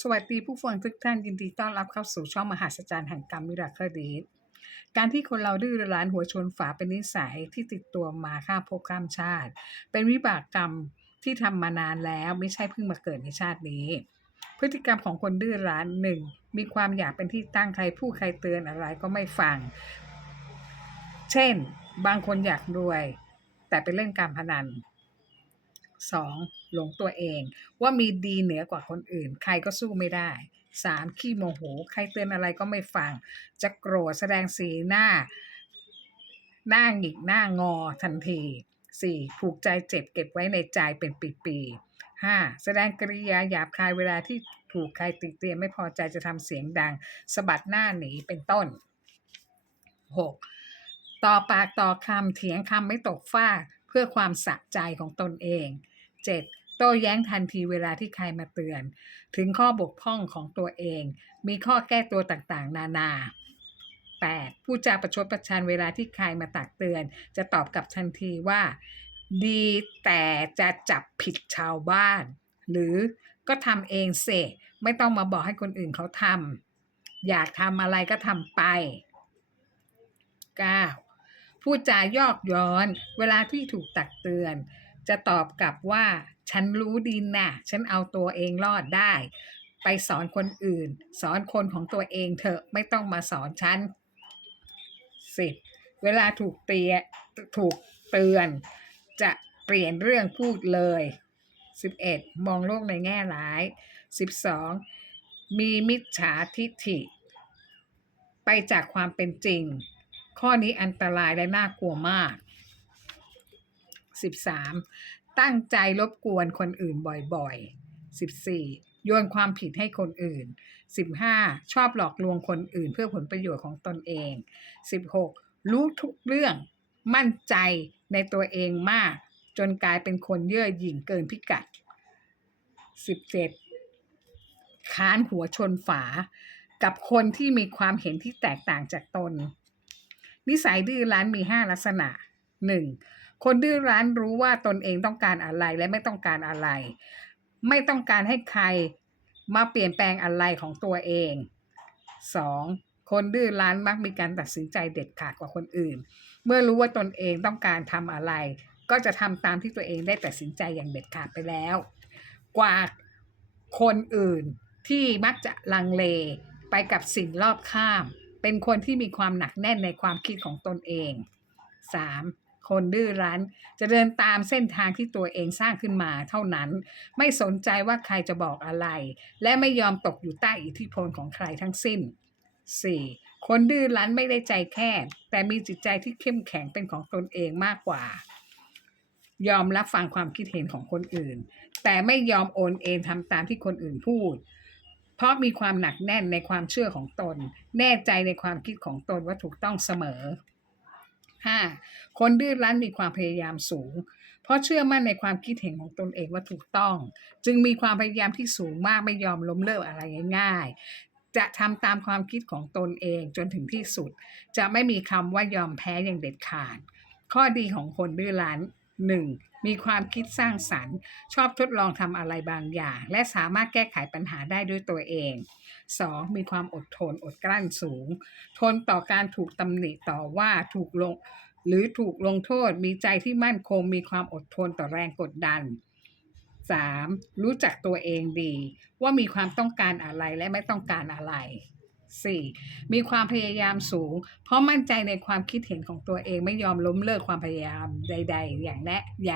สวัสดีผู้ฟังทุกท่านยินดีต้อนรับเข้าสู่ช่องมหัศจรรย์แห่งกรรมมิราเคิลดีการที่คนเราดื้อรั้นหัวชนฝาเป็นนิสัยที่ติดตัวมาข้ามภพข้ามชาติเป็นวิบากกรรมที่ทำมานานแล้วไม่ใช่เพิ่งมาเกิดในชาตินี้พฤติกรรมของคนดื้อรั้นหนึ่งมีความอยากเป็นที่ตั้งใครพูดใครเตือนอะไรก็ไม่ฟังเช่นบางคนอยากรวยแต่ไปเล่นการพนัน 2. หลงตัวเองว่ามีดีเหนือกว่าคนอื่นใครก็สู้ไม่ได้ 3. ขี้โมโหใครเตือนอะไรก็ไม่ฟังจะโกรธแสดงสีหน้าหงิกหน้างอทันที 4. ผูกใจเจ็บเก็บไว้ในใจเป็นปีๆ 5. แสดงกริยาหยาบคายเวลาที่ถูกใครติเตียนไม่พอใจจะทำเสียงดังสะบัดหน้าหนีเป็นต้น 6. ต่อปากต่อคำเถียงคำไม่ตกฟากเพื่อความสะใจของตนเอง 7. โต้แย้งทันทีเวลาที่ใครมาเตือนถึงข้อบกพร่องของตัวเองมีข้อแก้ตัวต่างๆนานา 8. ผู้จาประชดประชันเวลาที่ใครมาตักเตือนจะตอบกลับทันทีว่าดีแต่จะจับผิดชาวบ้านหรือก็ทำเองเสไม่ต้องมาบอกให้คนอื่นเขาทำอยากทำอะไรก็ทำไป 9. พูดจายอกย้อนเวลาที่ถูกตักเตือนจะตอบกลับว่าฉันรู้ดีนะฉันเอาตัวเองรอดได้ไปสอนคนอื่นสอนคนของตัวเองเถอะไม่ต้องมาสอนฉัน 10. เวลาถูกเตือนจะเปลี่ยนเรื่องพูดเลย 11. มองโลกในแง่ร้าย 12. มีมิจฉาทิฐิไปจากความเป็นจริงข้อนี้อันตรายและน่ากลัวมาก 13. ตั้งใจรบกวนคนอื่นบ่อยๆ 14. โยนความผิดให้คนอื่น 15. ชอบหลอกลวงคนอื่นเพื่อผลประโยชน์ของตนเอง 16. รู้ทุกเรื่องมั่นใจในตัวเองมากจนกลายเป็นคนเย่อหยิ่งเกินพิกัด 17. ค้านหัวชนฝากับคนที่มีความเห็นที่แตกต่างจากตนนิสัยดื้อรั้นมี5ลักษณะ 1. คนดื้อรั้นรู้ว่าตนเองต้องการอะไรและไม่ต้องการอะไรไม่ต้องการให้ใครมาเปลี่ยนแปลงอะไรของตัวเอง 2. คนดื้อรั้นมักมีการตัดสินใจเด็ดขาดกว่าคนอื่นเมื่อรู้ว่าตนเองต้องการทำอะไรก็จะทำตามที่ตัวเองได้ตัดสินใจอย่างเด็ดขาดไปแล้วกว่าคนอื่นที่มักจะลังเลไปกับสิ่งรอบข้างเป็นคนที่มีความหนักแน่นในความคิดของตนเอง 3. คนดื้อรั้นจะเดินตามเส้นทางที่ตัวเองสร้างขึ้นมาเท่านั้นไม่สนใจว่าใครจะบอกอะไรและไม่ยอมตกอยู่ใต้อิทธิพลของใครทั้งสิ้น 4. คนดื้อรั้นไม่ได้ใจแคบแต่มีจิตใจที่เข้มแข็งเป็นของตนเองมากกว่ายอมรับฟังความคิดเห็นของคนอื่นแต่ไม่ยอมโอนเองทำตามที่คนอื่นพูดเพราะมีความหนักแน่นในความเชื่อของตนแน่ใจในความคิดของตนว่าถูกต้องเสมอ 5. คนดื้อรั้นมีความพยายามสูงเพราะเชื่อมั่นในความคิดเห็นของตนเองว่าถูกต้องจึงมีความพยายามที่สูงมากไม่ยอมล้มเลิกอะไรง่ายๆจะทำตามความคิดของตนเองจนถึงที่สุดจะไม่มีคำว่ายอมแพ้อย่างเด็ดขาดข้อดีของคนดื้อรั้น 1. มีความคิดสร้างสรรค์ชอบทดลองทำอะไรบางอย่างและสามารถแก้ไขปัญหาได้ด้วยตัวเอง 2. มีความอดทนอดกลั้นสูงทนต่อการถูกตำหนิต่อว่าถูกลงโทษมีใจที่มั่นคงมีความอดทนต่อแรงกดดัน 3. รู้จักตัวเองดีว่ามีความต้องการอะไรและไม่ต้องการอะไร 4. มีความพยายามสูงเพราะมั่นใจในความคิดเห็นของตัวเองไม่ยอมล้มเลิกความพยายามใดๆอย่า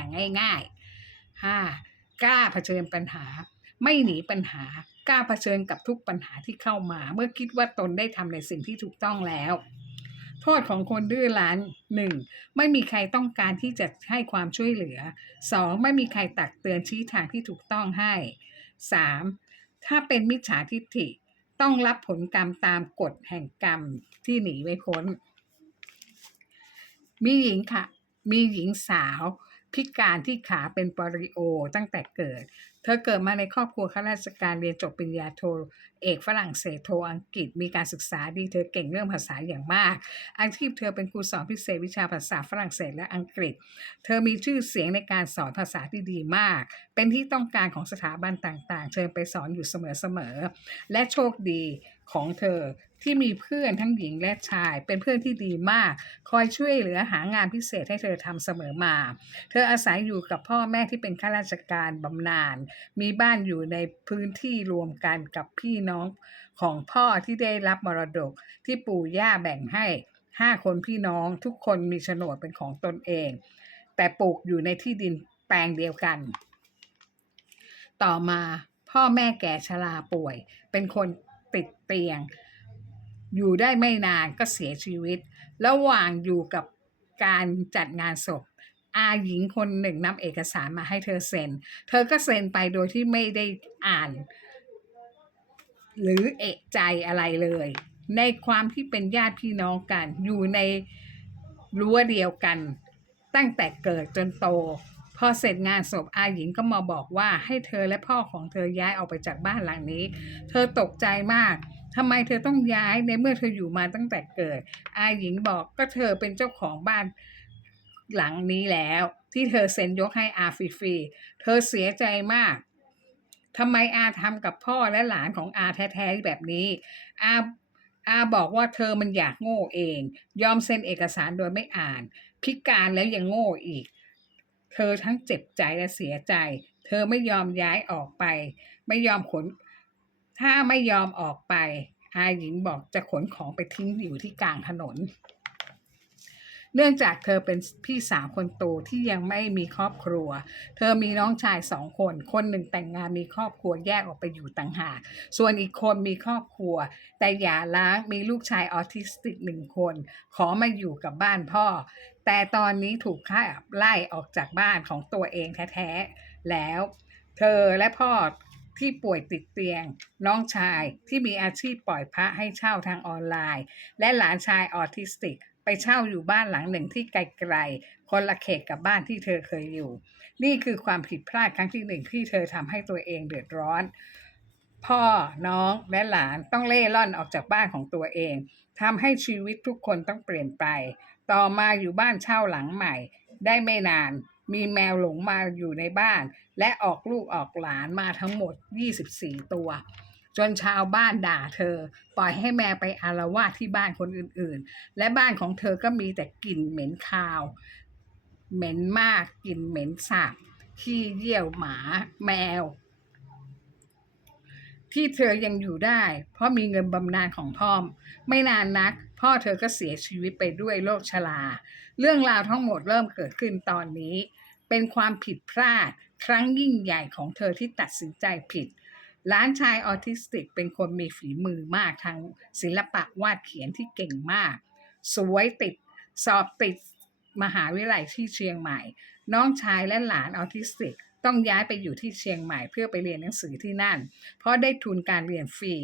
งง่ายๆ 5. กล้าเผชิญปัญหาไม่หนีปัญหากล้าเผชิญกับทุกปัญหาที่เข้ามาเมื่อคิดว่าตนได้ทำในสิ่งที่ถูกต้องแล้วโทษของคนดื้อรั้น 1. ไม่มีใครต้องการที่จะให้ความช่วยเหลือ 2. ไม่มีใครตักเตือนชี้ทางที่ถูกต้องให้ 3. ถ้าเป็นมิจฉาทิฐิต้องรับผลกรรมตามกฎแห่งกรรมที่หนีไม่พ้นมีหญิงสาวพิการที่ขาเป็นปอลิโอตั้งแต่เกิด เธอเกิดมาในครอบครัวข้าราชการเรียนจบปริญญาโทเอกฝรั่งเศสโทอังกฤษมีการศึกษาดีเธอเก่งเรื่องภาษาอย่างมากอาชีพเธอเป็นครูสอนพิเศษวิชาภาษาฝรั่งเศสและอังกฤษเธอมีชื่อเสียงในการสอนภาษาที่ดีมากเป็นที่ต้องการของสถาบันต่างๆเชิญไปสอนอยู่เสมอๆและโชคดีของเธอที่มีเพื่อนทั้งหญิงและชายเป็นเพื่อนที่ดีมากคอยช่วยเหลือหางานพิเศษให้เธอทำเสมอมาเธออาศัยอยู่กับพ่อแม่ที่เป็นข้าราชการบำนาญมีบ้านอยู่ในพื้นที่รวมกันกับพี่น้องของพ่อที่ได้รับมรดกที่ปู่ย่าแบ่งให้5 คนพี่น้องทุกคนมีโฉนดเป็นของตนเองแต่ปลูกอยู่ในที่ดินแปลงเดียวกันต่อมาพ่อแม่แก่ชราป่วยเป็นคนติดเตียงอยู่ได้ไม่นานก็เสียชีวิตระหว่างอยู่กับการจัดงานศพอาหญิงคนหนึ่งนำเอกสารมาให้เธอเซ็นเธอก็เซ็นไปโดยที่ไม่ได้อ่านหรือเอะใจอะไรเลยในความที่เป็นญาติพี่น้องกันอยู่ในรั้วเดียวกันตั้งแต่เกิดจนโตพอเสร็จงานศพอาหญิงก็มาบอกว่าให้เธอและพ่อของเธอย้ายออกไปจากบ้านหลังนี้เธอตกใจมากทำไมเธอต้องย้ายในเมื่อเธออยู่มาตั้งแต่เกิดอาหญิงบอกก็เธอเป็นเจ้าของบ้านหลังนี้แล้วที่เธอเซ็นยกให้อาฟรีๆเธอเสียใจมากทำไมอาทำกับพ่อและหลานของอาแท้ๆแบบนี้อาอาบอกว่าเธอมันอยากโง่เองยอมเซ็นเอกสารโดยไม่อ่านพิการแล้วยังโง่อีกเธอทั้งเจ็บใจและเสียใจเธอไม่ยอมย้ายออกไปไม่ยอมขนถ้าไม่ยอมออกไปอาหญิงบอกจะขนของไปทิ้งอยู่ที่กลางถนนเนื่องจากเธอเป็นพี่สาวคนโตที่ยังไม่มีครอบครัวเธอมีน้องชาย2 คนคนหนึ่งแต่งงานมีครอบครัวแยกออกไปอยู่ต่างหากส่วนอีกคนมีครอบครัวแต่หย่าร้างมีลูกชายออทิสติก1 คนขอมาอยู่กับบ้านพ่อแต่ตอนนี้ถูกขับไล่ออกจากบ้านของตัวเองแท้ๆแล้วเธอและพ่อที่ป่วยติดเตียงน้องชายที่มีอาชีพปล่อยพระให้เช่าทางออนไลน์และหลานชายออทิสติกไปเช่าอยู่บ้านหลังหนึ่งที่ไกลๆคนละเขตกับบ้านที่เธอเคยอยู่นี่คือความผิดพลาดครั้งที่1ที่เธอทำให้ตัวเองเดือดร้อนพ่อน้องและหลานต้องเล่ร่อนออกจากบ้านของตัวเองทำให้ชีวิตทุกคนต้องเปลี่ยนไปต่อมาอยู่บ้านเช่าหลังใหม่ได้ไม่นานมีแมวหลงมาอยู่ในบ้านและออกลูกออกหลานมาทั้งหมด24 ตัวจนชาวบ้านด่าเธอปล่อยให้แมวไปอาละวาดที่บ้านคนอื่นๆและบ้านของเธอก็มีแต่กลิ่นเหม็นคาวเหม็นมากกลิ่นเหม็นสาบขี้เยี่ยวหมาแมวที่เธอยังอยู่ได้เพราะมีเงินบำนาญของพ่อไม่นานนักพ่อเธอก็เสียชีวิตไปด้วยโรคชราเรื่องราวทั้งหมดเริ่มเกิดขึ้นตอนนี้เป็นความผิดพลาดครั้งยิ่งใหญ่ของเธอที่ตัดสินใจผิดหลานชายออทิสติกเป็นคนมีฝีมือมากทางศิลปะวาดเขียนที่เก่งมากสวยติดสอบติดมหาวิทยาลัยที่เชียงใหม่น้องชายและหลานออทิสติกต้องย้ายไปอยู่ที่เชียงใหม่เพื่อไปเรียนหนังสือที่นั่นเพราะได้ทุนการเรียนฟรี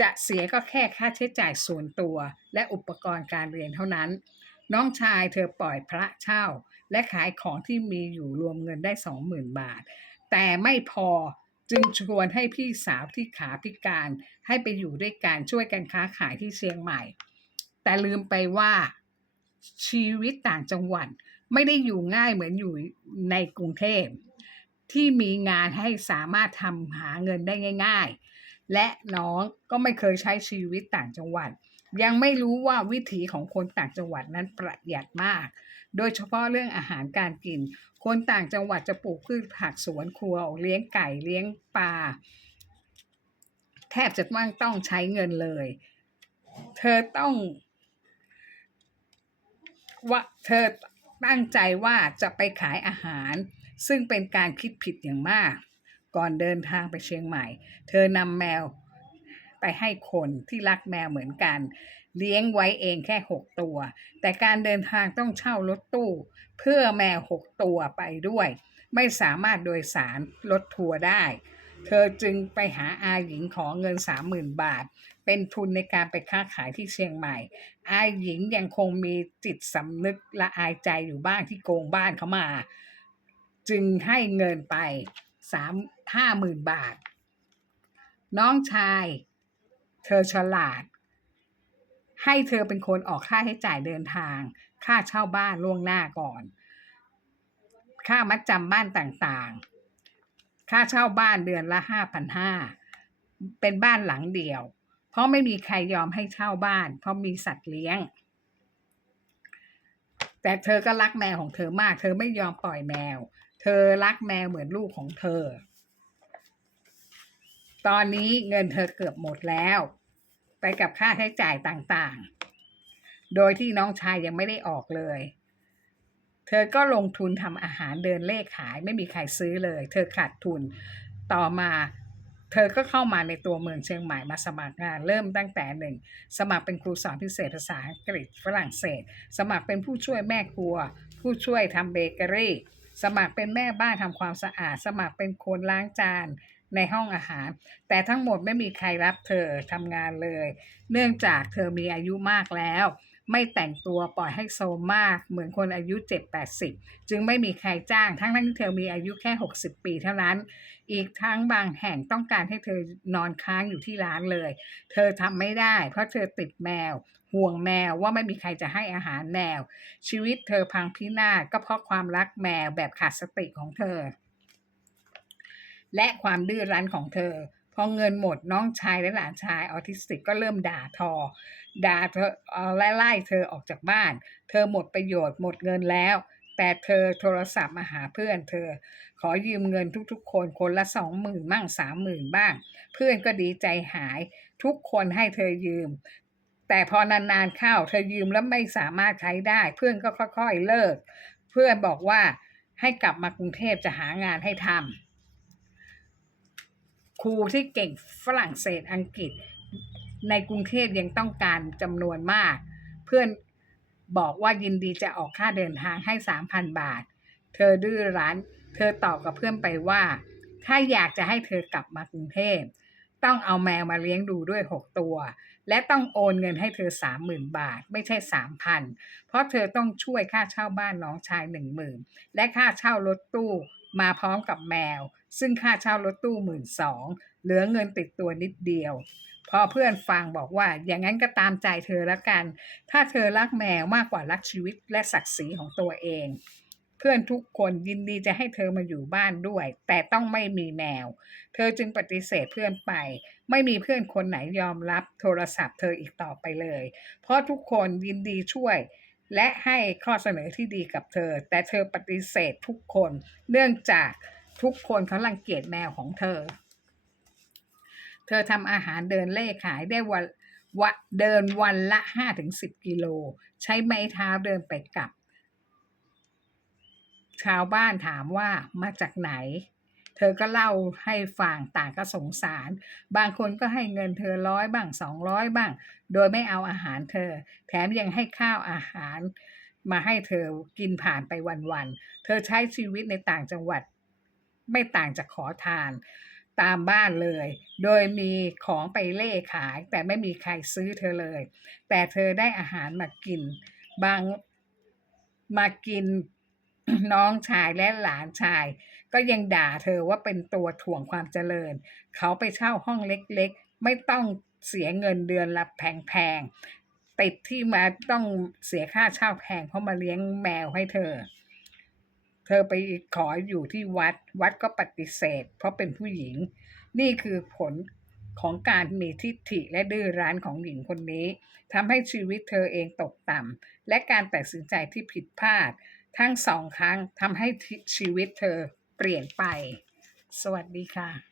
จะเสียก็แค่ค่าใช้จ่ายส่วนตัวและอุปกรณ์การเรียนเท่านั้นน้องชายเธอปล่อยพระเช่าและขายของที่มีอยู่รวมเงินได้ 20,000 บาทแต่ไม่พอจึงชวนให้พี่สาวที่ขาพิการให้ไปอยู่ด้วยกันช่วยกันค้าขายที่เชียงใหม่แต่ลืมไปว่าชีวิตต่างจังหวัดไม่ได้อยู่ง่ายเหมือนอยู่ในกรุงเทพที่มีงานให้สามารถทำหาเงินได้ง่ายๆและน้องก็ไม่เคยใช้ชีวิตต่างจังหวัดยังไม่รู้ว่าวิถีของคนต่างจังหวัดนั้นประหยัดมากโดยเฉพาะเรื่องอาหารการกินคนต่างจังหวัดจะปลูกพืชผักสวนครัวเลี้ยงไก่เลี้ยงปลาแทบจะต้องใช้เงินเลยเธอต้องว่าเธอตั้งใจว่าจะไปขายอาหารซึ่งเป็นการคิดผิดอย่างมากก่อนเดินทางไปเชียงใหม่เธอนำแมวไปให้คนที่รักแมวเหมือนกันเลี้ยงไว้เองแค่6 ตัวแต่การเดินทางต้องเช่ารถตู้เพื่อแมว6 ตัวไปด้วยไม่สามารถโดยสารรถทัวร์ได้เธอจึงไปหาอาหญิงขอเงิน 30,000 บาทเป็นทุนในการไปค้าขายที่เชียงใหม่อาหญิงยังคงมีจิตสำนึกละอายใจอยู่บ้างที่โกงบ้านเขามาจึงให้เงินไป 50,000 บาทน้องชายเธอฉลาดให้เธอเป็นคนออกค่าใช้จ่ายเดินทางค่าเช่าบ้านล่วงหน้าก่อนค่ามัดจำบ้านต่างๆค่าเช่าบ้านเดือนละ 5,500 เป็นบ้านหลังเดียวเพราะไม่มีใครยอมให้เช่าบ้านเพราะมีสัตว์เลี้ยงแต่เธอก็รักแมวของเธอมากเธอไม่ยอมปล่อยแมวเธอรักแมวเหมือนลูกของเธอตอนนี้เงินเธอเกือบหมดแล้วไปกับค่าใช้จ่ายต่างๆโดยที่น้องชายยังไม่ได้ออกเลยเธอก็ลงทุนทำอาหารเดินเลขขายไม่มีใครซื้อเลยเธอขาดทุนต่อมาเธอก็เข้ามาในตัวเมืองเชียงใหม่มาสมัครงานเริ่มตั้งแต่หนึ่งสมัครเป็นครูสอนพิเศษภาษาอังกฤษฝรั่งเศสสมัครเป็นผู้ช่วยแม่ครัวผู้ช่วยทำเบเกอรี่สมัครเป็นแม่บ้านทำความสะอาดสมัครเป็นคนล้างจานในห้องอาหารแต่ทั้งหมดไม่มีใครรับเธอทำงานเลยเนื่องจากเธอมีอายุมากแล้วไม่แต่งตัวปล่อยให้โซมมากเหมือนคนอายุ7-80จึงไม่มีใครจ้างทั้งที่เธอมีอายุแค่60 ปีเท่านั้นอีกทั้งบางแห่งต้องการให้เธอนอนค้างอยู่ที่ร้านเลยเธอทำไม่ได้เพราะเธอติดแมวห่วงแมวว่าไม่มีใครจะให้อาหารแมวชีวิตเธอพังพินาศก็เพราะความรักแมวแบบขาดสติของเธอและความดื้อรั้นของเธอพอเงินหมดน้องชายและหลานชายออทิสติกก็เริ่มด่าทอด่าเธอและไล่เธอออกจากบ้านเธอหมดประโยชน์หมดเงินแล้วแต่เธอโทรศัพท์มาหาเพื่อนเธอขอยืมเงินทุกๆคนคนละ20,000บ้าง30,000บ้างเพื่อนก็ดีใจหายทุกคนให้เธอยืมแต่พอนานๆเข้าเธอยืมแล้วไม่สามารถใช้ได้เพื่อนก็ค่อยๆเลิกเพื่อนบอกว่าให้กลับมากรุงเทพจะหางานให้ทำ ครูที่เก่งฝรั่งเศสอังกฤษในกรุงเทพยังต้องการจำนวนมากเพื่อนบอกว่ายินดีจะออกค่าเดินทางให้ 3,000 บาทเธอดื้อรั้นเธอตอบกับเพื่อนไปว่าถ้าอยากจะให้เธอกลับมากรุงเทพต้องเอาแมวมาเลี้ยงดูด้วย6 ตัวและต้องโอนเงินให้เธอ 30,000 บาทไม่ใช่ 3,000เพราะเธอต้องช่วยค่าเช่าบ้านน้องชาย 10,000และค่าเช่ารถตู้มาพร้อมกับแมวซึ่งค่าเช่ารถตู้12,000เหลือเงินติดตัวนิดเดียวพอเพื่อนฟังบอกว่าอย่างนั้นก็ตามใจเธอละกันถ้าเธอรักแมวมากกว่ารักชีวิตและศักดิ์ศรีของตัวเองเพื่อนทุกคนยินดีจะให้เธอมาอยู่บ้านด้วยแต่ต้องไม่มีแมวเธอจึงปฏิเสธเพื่อนไปไม่มีเพื่อนคนไหนยอมรับโทรศัพท์เธออีกต่อไปเลยเพราะทุกคนยินดีช่วยและให้ข้อเสนอที่ดีกับเธอแต่เธอปฏิเสธทุกคนเนื่องจากทุกคนเขารังเกียจแมวของเธอทำอาหารเดินเล่ขายได้เดินวันละ5-10 กิโลใช้ไม้เท้าเดินไปกลับชาวบ้านถามว่ามาจากไหนเธอก็เล่าให้ฟังต่างก็สงสารบางคนก็ให้เงินเธอ100บ้าง200บ้างโดยไม่เอาอาหารเธอแถมยังให้ข้าวอาหารมาให้เธอกินผ่านไปวันๆเธอใช้ชีวิตในต่างจังหวัดไม่ต่างจากขอทานตามบ้านเลยโดยมีของไปเล่ขายแต่ไม่มีใครซื้อเธอเลยแต่เธอได้อาหารมากินบางมากิน น้องชายและหลานชายก็ยังด่าเธอว่าเป็นตัวถ่วงความเจริญเขาไปเช่าห้องเล็กๆไม่ต้องเสียเงินเดือนละแพงๆติดที่มาต้องเสียค่าเช่าแพงเพราะมาเลี้ยงแมวให้เธอไปขออยู่ที่วัดก็ปฏิเสธเพราะเป็นผู้หญิงนี่คือผลของการมีทิฐิและดื้อรั้นของหญิงคนนี้ทำให้ชีวิตเธอเองตกต่ำและการตัดสินใจที่ผิดพลาดทั้ง2 ครั้งทำให้ชีวิตเธอเปลี่ยนไปสวัสดีค่ะ